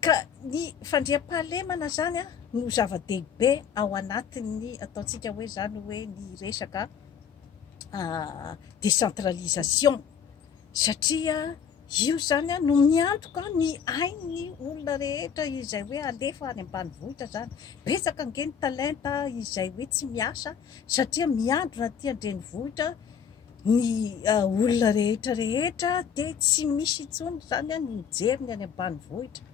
Ka ny fandriam-pahalemana zany a no zava-dehibe ao anatin'ny ataontsika hoe zany hoe ny resaka décentralisation satria io zany a no miantoka ny ain'ny olona rehetra izay hoe alefa any ambanivohitra zany. Betsaka ange ny talenta izay hoe tsy miasa satria miandrona aty an-drenivohitra ny olona rehetra rehetra dia tsy misy intsony zany a ny mijery ny any ambanivohitra.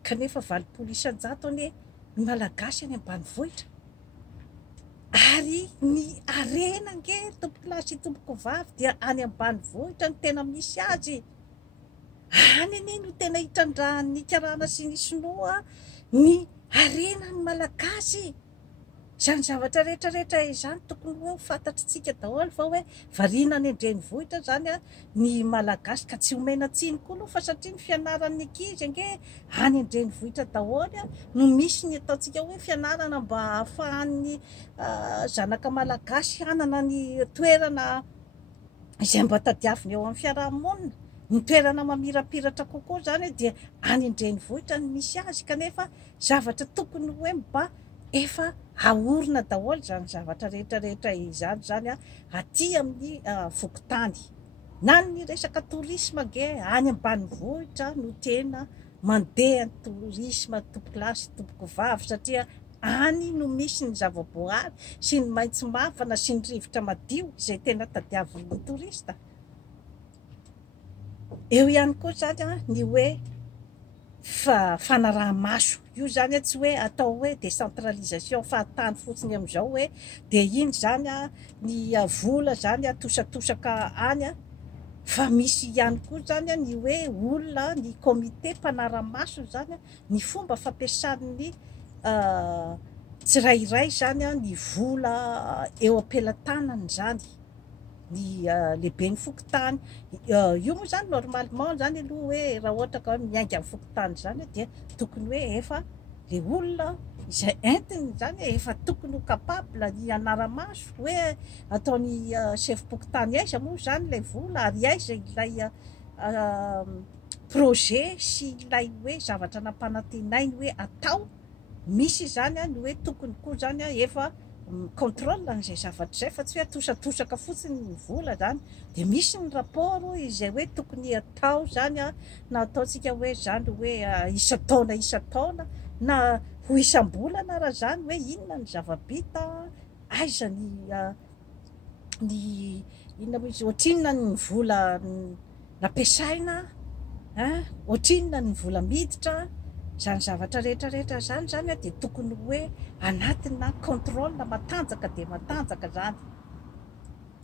Kanefa 80 isan-jato anie ny malagasy any ambanivohitra. Ary ny arena nge tompoko lahy sy tompoko vavy dia any ambanivohitra ny tena misy azy. Any anie no tena hitrandrahan'ny karana sy ny sinoa ny arena ny malagasy. Izany zavatra rehetrarehetra izany tokony hoe ho fantatritsika daholo fa hoe variana any an-drenivohitra zany a ny malagasy ka tsy omena tsiny koa aloha fa satria ny fianaran'ny ankizy ange any an-drenivohitra daholo a no misy ny ataontsika hoe fianarana mba ahafahan'ny zanaka malagasy hanana ny toerana izay mba tadiaviny eo amin'ny fiarahamonina. Ny toerana mamirapiratra kokoa zany dia any an-drenivohitra no misy azy kanefa zavatra tokony hoe mba efa aorina daholo zany zavatra rehetrarehetra izany zany a aty amin'ny fokontany. Na ny resaka tourisme ge any ambanivohitra no tena mandeha ny tourisme tompoko lahy sy tompoko vavy satria any no misy ny zavaboary sy ny maitso mavana sy ny rivotra madio izay tena tadiavin'ny tourista. Eo ihany koa zany a ny hoe fanaraha-maso. Io zany a tsy hoe atao hoe décentralisation fahatany fotsiny amin'izao hoe dia iny zany a ny vola zany a tosatosaka any a fa misy ihany koa zany a ny hoe olona ny comité mpanara-maso zany a ny fomba fampiasan'ny tsirairay zany a ny vola eo am-pelantanany zany ny lehibe ny fokontany. Io moa zany normalement zany aloha hoe raha ohatra ka hoe miainga amin'ny fokontany zany dia tokony hoe efa le olona izay entiny zany efa tokony ho capable ny anara-maso hoe ataony chef-pokotany aiza moa zany ilay vola ary aiza ilay projet sy ilay hoe zavatra nampanantenainy hoe atao. Misy zany a ny hoe tokony koa zany a efa contrôle an'izay zavatra izay fa tsy hoe atosatosaka fotsiny ny vola zany dia misy ny rapport izay hoe tokony atao zany a na ataontsika hoe zany hoe isa-taona na ho isam-bolana raha zany hoe inona ny zava-bita aiza ny inona moa izy ohatrinona ny vola nampiasaina ohatrinona ny vola miditra. Zany zavatra rehetrarehetra zany zany a dia tokony hoe anatina contrôle matanjaka dia matanjaka zany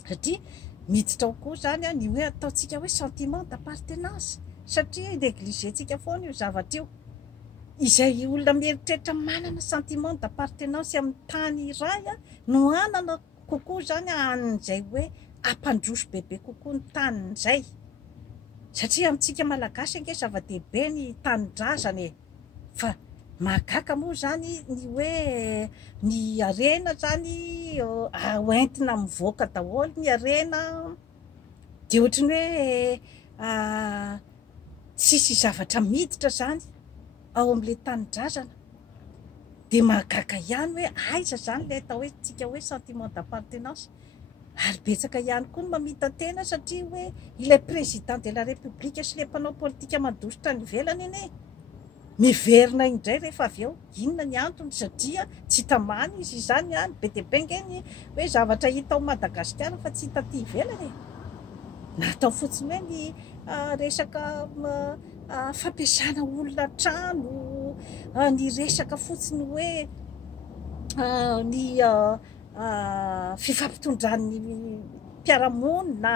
satria miditra koa zany a ny hoe ataontsika hoe sentiment d'appartenance satria negligentsika foana io zavatra io. Izay olona mieritreritra manana sentiment d'appartenance amin'ny tany iray a no anana kokoa zany an'izay hoe ampandroso bebe kokoa ny taniny izay satria amintsika malagasy ange zava-dehibe ny tanindrazana fa mahagaga moa zany ny hoe ny arena zany hoentina mivoaka daholo ny arena dia ohatrany hoe tsisy zavatra miditra zany ao amin'ilay tanindrazana dia mahagaga ihany hoe aiza zany ilay atao hoe tsika hoe sentiment d'appartenance. Ary betsaka ihany koa no mamita-tena satria hoe ilay président de la république sy ilay mpanao politika mandositra ny ivelany anie miverina indray rehefa avy eo. Inona ny antony satria tsy tamany izy izany any be dia be nge ny hoe zavatra hita ao Madagasikara fa tsy hita aty ivelany natao fotsiny hoe ny resaka fampiasana olona trano ny resaka fotsiny hoe ny fifampitondran'ny mpiaramonina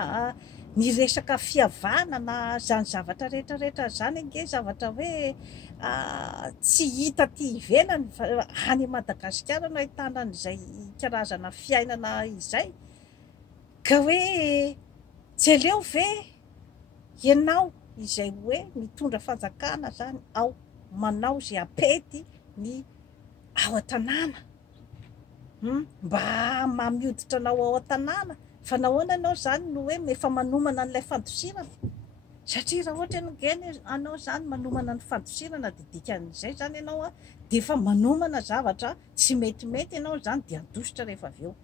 ny resaka fihavanana zany zavatra rehetrarehetra zany ange zavatra hoe tsy hita aty ivelany any Madagasikara no ahitana an'izay karazana fiainana izay ka hoe tsy aleo ve ianao izay hoe mitondra fanjakana zany ao manao izay apety ny ao an-tanàna mba mamioditra anao ao an-tanàna fa nahoana anao zany no hoe efa manomana an'ilay fandosirana satria raha ohatra ianao geny anao zany manomana ny fandosirana dia dikan'izay zany ianao a dia efa manomana zavatra tsy metimety ianao zany dia adositra rehefa avy eo.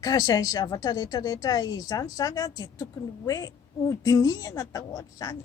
Ka izay zavatra rehetrarehetra izany zany a dia tokony hoe hodinihana daholo zany